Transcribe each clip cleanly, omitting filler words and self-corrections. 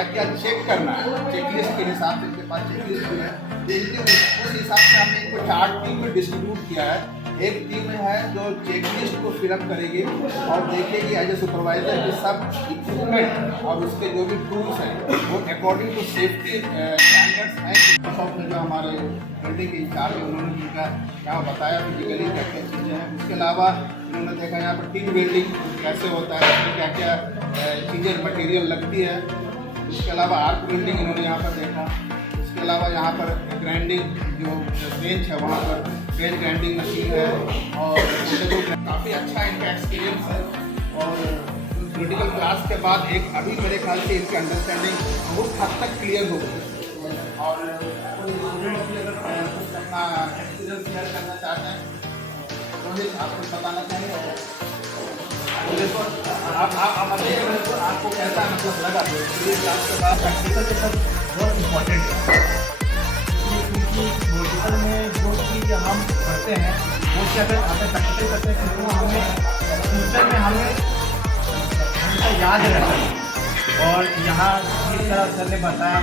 क्या क्या चेक करना है, चेकलिस्ट के हिसाब से इनके पास चेकलिस्ट भी है। उस हिसाब से हमने इनको 4 टीम में डिस्ट्रीब्यूट किया है। एक टीम है जो चेकलिस्ट को फिलअप करेगी और देखेगी एज ए सुपरवाइजर कि सब इक्विपमेंट और उसके जो भी टूल्स हैं वो अकॉर्डिंग टू सेफ्टी स्टैंडर्ड्स हैं। शॉप में जो हमारे बिल्डिंग के इंचार्ज है उन्होंने उनका यहाँ बताया फिजिकली क्या क्या चीज़ें हैं। उसके अलावा उन्होंने देखा यहाँ पर टीम वेल्डिंग कैसे होता है, उसमें क्या क्या चीज़ें मटेरियल लगती है। उसके अलावा आर्क वेल्डिंग इन्होंने यहाँ पर देखा। उसके अलावा यहाँ पर ग्राइंडिंग जो बेंच है वहाँ पर बेंच ग्राइंडिंग मशीन है और काफ़ी अच्छा इनका एक्सपीरियंस है। और क्रिटिकल क्लास के बाद एक अभी मेरे ख्याल से इनकी अंडरस्टैंडिंग बहुत हद तक क्लियर हो गई। और कोई स्टूडेंट भी अगर कुछ अपना एक्सपीरियंस शेयर करना चाहते हैं, रोहित आप कुछ बताना चाहेंगे? आपको कैसा मतलब लगा क्लास के बाद? प्रैक्टिकल के सब बहुत इम्पोर्टेंट है, क्योंकि मोटिकल में जो चीज़ हम करते हैं वो से अगर हमें प्रैक्टिकल करते हैं तो हमें फ्यूचर में हमें हमेशा याद रहता है। और यहाँ जिस तरह सर ने बताया,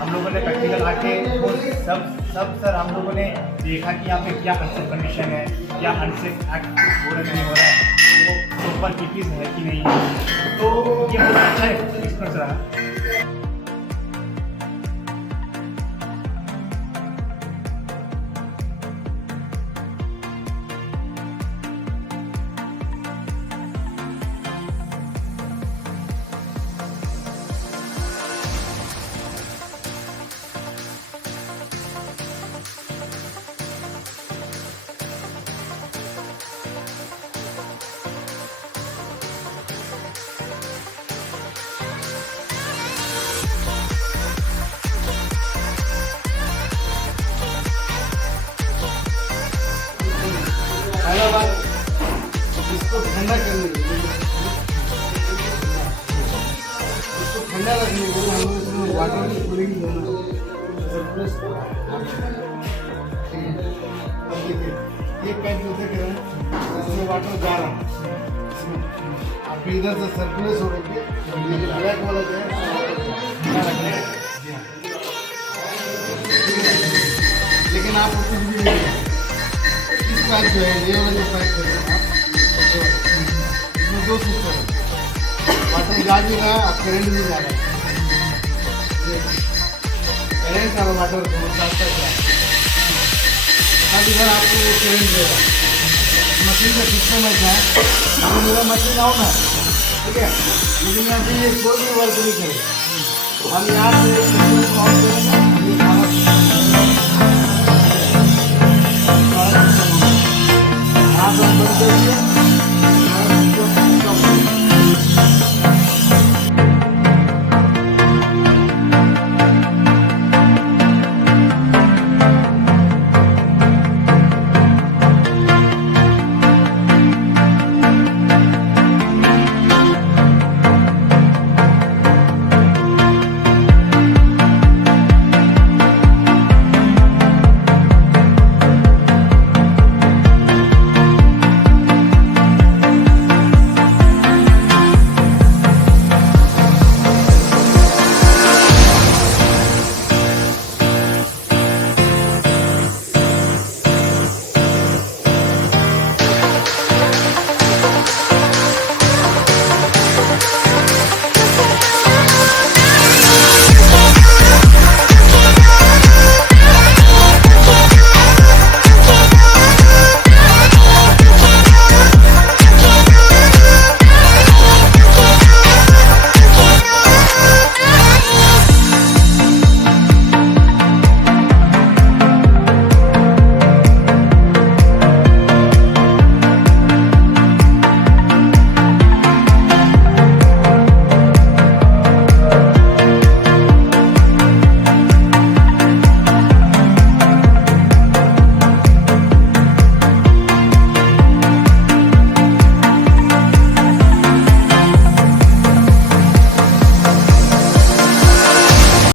हम लोगों ने प्रैक्टिकल आके वो सब सर हम लोगों ने देखा कि यहाँ पे क्या अनसेफ कंडीशन है, क्या अनसेफ एक्ट हो रहा नहीं हो रहा है, वो प्रॉपर पीपीज है कि नहीं। तो ये बहुत अच्छा एक्सपीरियंस रहा। पहला बात इसको ठंडा करने के लिए, इसको ठंडा रखने के लिए हम लोग इसमें वाटर की कूलिंग देना सरप्लस। अब देखिए ये पैप जैसे करें इसमें वाटर जा रहा है, आप इधर से सरप्लस हो रही है। ये जो ब्लैक वाला जो है लेकिन आप कुछ भी नहीं पाइप जो है, ये वाला जो पाइप है इसमें 2 सिस्टम है, वाटर जा भी रहा है और करंट भी जा रहा है। करंट और वाटर दोनों साथ साथ जा रहा है, तब इधर आपको वो करंट देगा। मशीन का सिस्टम ऐसा है, अगर मेरा मशीन आओ ना, ठीक है, लेकिन यहाँ से ये कोई भी वर्क नहीं करेगा। हम यहाँ से